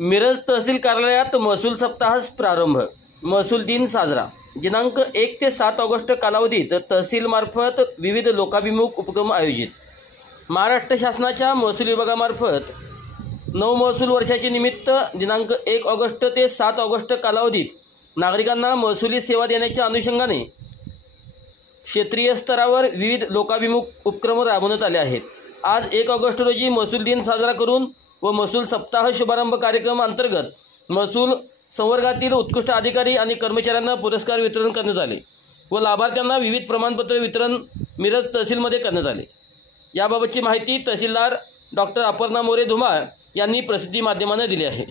मिरज तहसील कार्यालयात महसूल सप्ताहास प्रारंभ। महसूल दिन साजरा। दिनांक 1 ते 7 ऑगस्ट कालावधीत तहसीलमार्फत विविध लोकाभिमुख उपक्रम आयोजित। महाराष्ट्र शासनाच्या महसूल विभागामार्फत 9 महसूल वर्षाचे निमित्त दिनांक 1 ऑगस्ट ते 7 ऑगस्ट कालावधीत नागरिकांना महसुली सेवा देण्याच्या अनुषंगाने क्षेत्रीय स्तरावर विविध लोकाभिमुख उपक्रम राबवण्यात आले आहेत। आज 1 ऑगस्ट रोजी महसूल दिन साजरा करून व महसूल सप्ताह शुभारंभ कार्यक्रम अंतर्गत महसूल संवर्गातील उत्कृष्ट अधिकारी आणि कर्मचाऱ्यांना पुरस्कार वितरण करण्यात आले व लाभार्थ्यांना विविध प्रमाणपत्र वितरण मिरज तहसीलमध्ये करण्यात आले। याबाबतची माहिती तहसीलदार डॉक्टर अपर्णा मोरे धुमाळ यांनी प्रसिद्धी माध्यमांना दिली आहे।